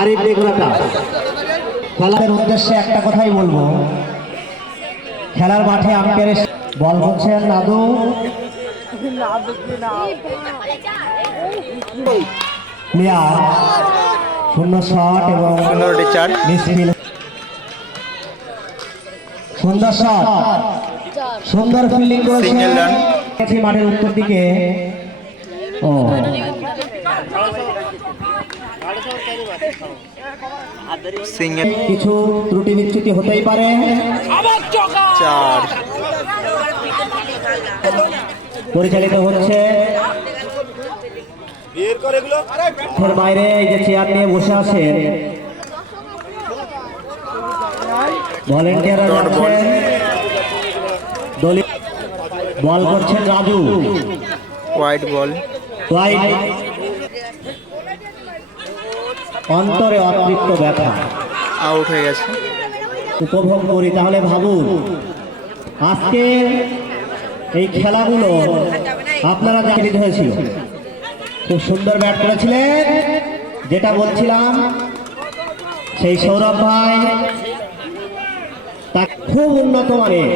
আরিফ বেগুড়াটা খেলার উদ্দেশ্যে একটা কথাই বলব। খেলার মাঠে আম্পায়ারের বল করছেন নাদু। প্লেয়ার শূন্য শট এবং সুন্দর টিচার মিসফিল। সুন্দর শট। সুন্দর ফিল্ডিং করেছেন। মাঠের উত্তর দিকে। ও। কিছু ত্রুটি বিচ্যুতি হতেই পারে। চার। পরিচালিত হচ্ছে বাইরে এই যে চেয়ার নিয়ে বসে আছেন ভলেন্টিয়াররা বল করছেন রাজু। হোয়াইট বল ওয়াইড অন্তরে অতৃপ্ত ব্যথা। আউট হয়ে গেছে। উপভোগ করি তাহলে ভাবুন আজকে এই খেলাগুলো আপনারা জানিয়ে হয়েছিল। খুব সুন্দর ব্যাট করেছিলেন যেটা বলছিলাম সেই সৌরভ ভাই তা খুব উন্নত মানের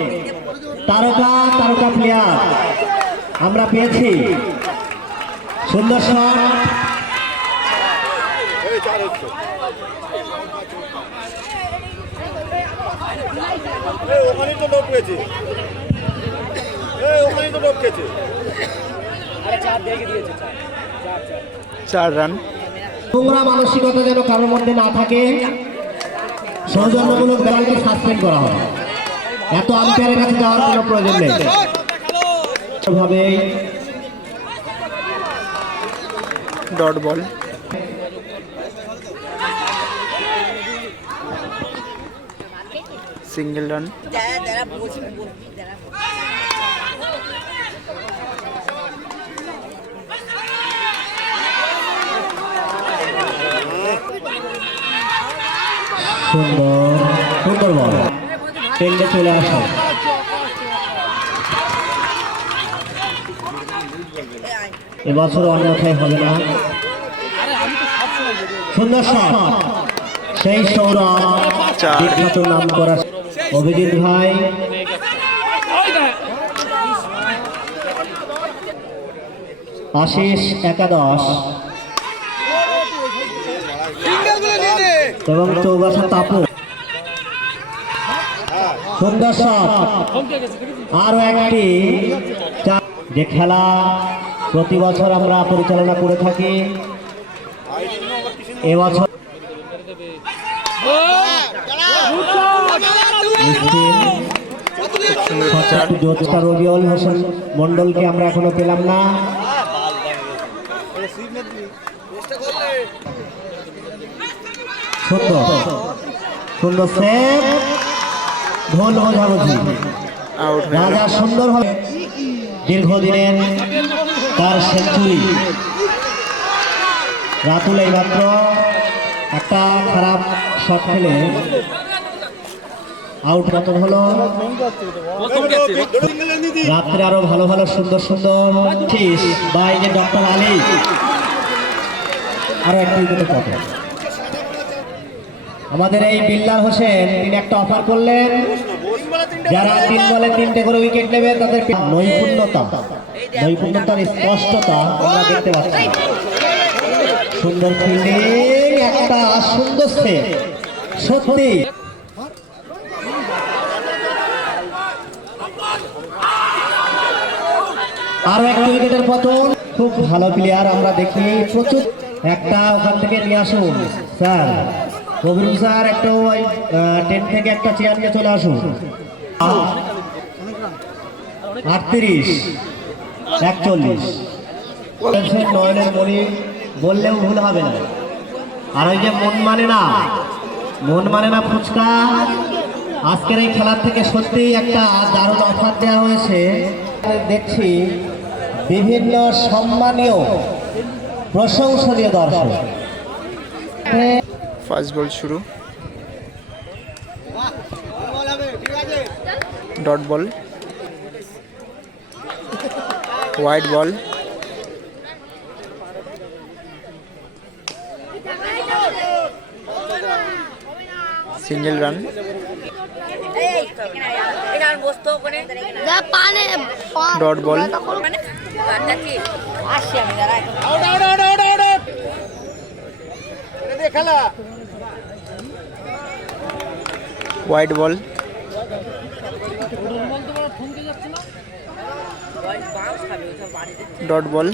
তারকা তারকা প্লেয়ার আমরা পেয়েছি। সুন্দর শট ওখানেই তো লোক পেয়েছে ওখানেই তো লোক পেয়েছে চার রান। নোংরা মানসিকতা যেন কারোর মধ্যে না থাকে সৌজন্যমূলক দলকে সাসপেন্ড করা হয় এত আম্পায়ারের কাছে যাওয়ার কোনো প্রয়োজন নেই। ভাবে ডট বল সিঙ্গেল রান? সুন্দর সুন্দর বল ট্রেন্ডে চলে আসো এবছর অন্যথায় হবে না? সুন্দর শট সেই সৌরভ বিখ্যাত নাম করা অভিজিৎ ভাই। আশিস একাদশ। এবং চৌগাছা তাপু। সুন্দর শট। আরও একটি। যে খেলা প্রতি বছর আমরা পরিচালনা করে থাকি এবছর হোসেন মন্ডলকে আমরা এখনও পেলাম না। সুন্দর সুন্দর সেভ ভুল বোঝাবুঝি। রাজা সুন্দর হবে দীর্ঘদিনের তার সেঞ্চুরি রাতুল এইমাত্র একটা খারাপ শট খেলে আউট মতন হলো। রাত্রে আরও ভালো ভালো, সুন্দর সুন্দর। ছিস বা এই যে ডক্টর আলী। আরও একটু কত আমাদের এই বিল্লাল হোসেন, তিনি একটা অফার করলেন। যারা তিন বলে তিনটে করে উইকেট নেবে, তাদের নৈপুণ্যতা। নৈপুণ্যতার স্পষ্টতা আমরা দেখতে পাচ্ছি। সুন্দর ফিল্ডিং একটা সুন্দর সেভ সত্যি। আরও একটা উইকেটের পতন। খুব ভালো প্লেয়ার আমরা দেখি। প্রচুর একটা ওখান থেকে নিয়ে আসুন। স্যার কবির স্যার, একটা ওই টেন থেকে একটা চেয়ার নিয়ে চলে আসুন। আটত্রিশ, একচল্লিশ। নয়নের মণি বললেও ভুল হবে না। আর ওই যে মন মানে না, মন মানে না ফুচকা। আজকের এই খেলার থেকে সত্যি একটা দারুণ অফার দেওয়া হয়েছে। দেখছি বিভিন্ন সম্মানীয় প্রশংসনীয় দর্শক ফার্স্ট বল শুরু dot ball white ball single run dot ball আমি দাঁড়া white ball dot ball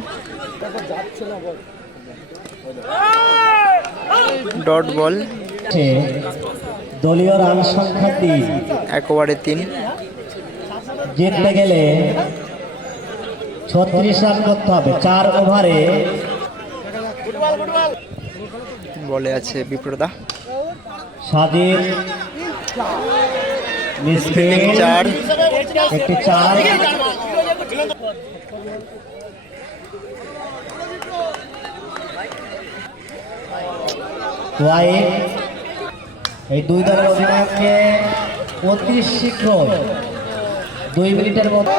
dot ball দলীয় রান সংখ্যা তিন এক ওভারে তিন। জিততে গেলে ছত্রিশ রান করতে হবে চার ওভারে। বলে আছে বিপ্রদা। স্বাধীন মিসফিল্ডিং চার। একটি চার। এই দুই দলের অধিনায়ককে অতি শীঘ্র দুই মিনিটের মধ্যে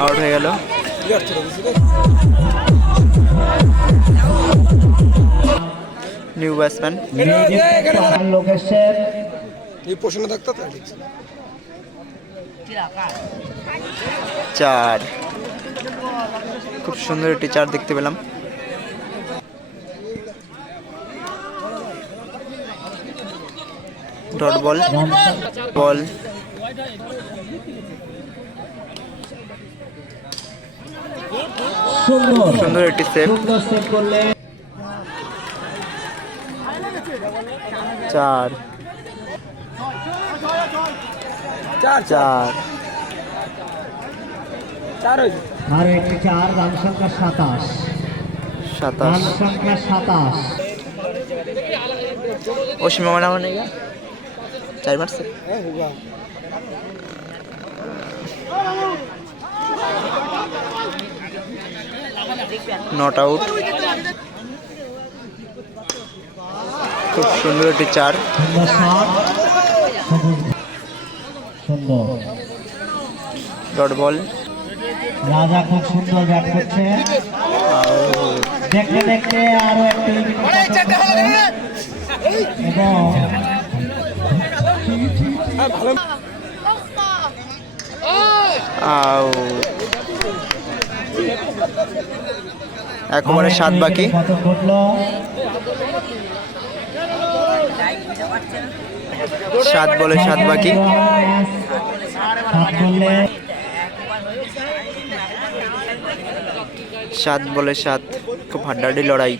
আউট হয়ে গেল। নিউ ব্যাটসম্যান লোকেশের এই প্রশ্ন থাকতো। চার। খুব সুন্দর একটি চার দেখতে পেলাম। Dot ball ball. সুন্দর সুন্দর একটি সেভ। চার। চার চার। আর একটি চার রান সংখ্যা সাতাশ। সাতাশ। রান সংখ্যা সাতাশ। অসীমা মানে চার মারছে নট আউট খুব সুন্দর একটি চার। ডট বল রাজা খুব সুন্দর ব্যাট করছে। দেখতে দেখতে আরও একটি। এবং এক ওভারে সাত বাকি। সাত বলে সাত বাকি। সাত বলে সাত। খুব হাড্ডাহাড্ডি লড়াই।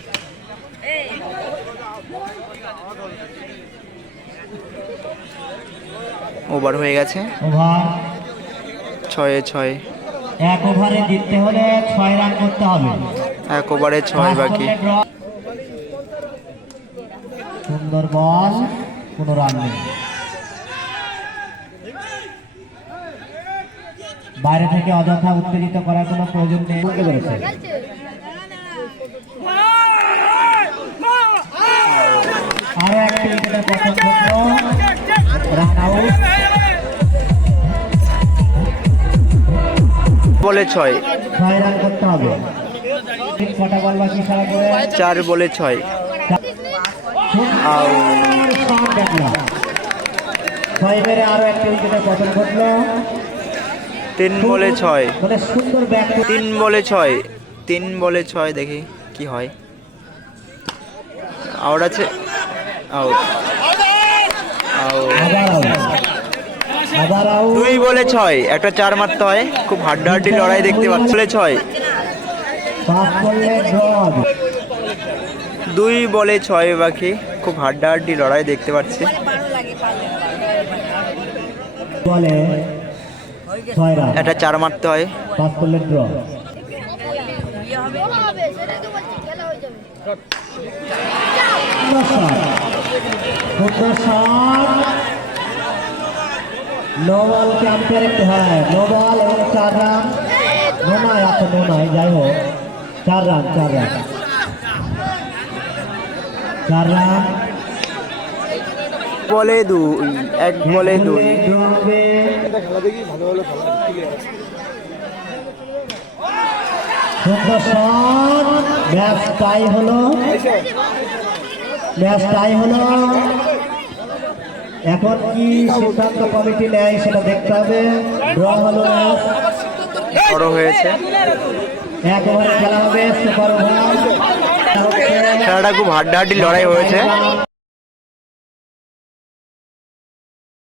ওভার হয়ে গেছে। ছয়ে ছয়। এক ওভারে জিততে হলে ছয় রান করতে হবে। এক ওভারে ছয় বাকি। সুন্দর বল কোনো রান নেই। বাইরে থেকে অযথা উত্তেজিত করার কোনো প্রয়োজন নেই। বুঝতে পেরেছে। আরও একটি উইকেটের পতন ঘটলো আরও একটি উইকেটের পতন ঘটলো। তিন বলে ছয়। তিন বলে ছয়। তিন বলে ছয় দেখি কি হয়। আউট আছে। আউট। আউট আবার আউট আবার আউট দুই বলে ছয় একটা চার মারতে হয়। খুব হাড্ডাহাড্ডি লড়াই দেখতে পাচ্ছি। বলে ছয়। দুই বলে ছয় বাকি। খুব হাড্ডাহাড্ডি লড়াই দেখতে পাচ্ছি। একটা চার মারতে হয়। ড্র বিয়ে হবে হবে সেটাই তো বলছি খেলা সুন্দর শট নো বলকে আম্পায়ার একটু হয় নো বল এবং চার রান। নো নয় এখন নো নয় যাই হোক। চার রান চার রান। চার রান। বলে দুই এক বলে সুন্দর ম্যাচ টাই হলো। ম্যাচ টাই হলো। এখন কি সিদ্ধান্ত কমিটি নেয় সেটা দেখতে হবে। ড্র হলো ম্যাচ বড় হয়েছে। এক ওভারে খেলা হবে সুপার ওভার। খেলাটা খুব হাড্ডাহাড্ডি লড়াই হয়েছে।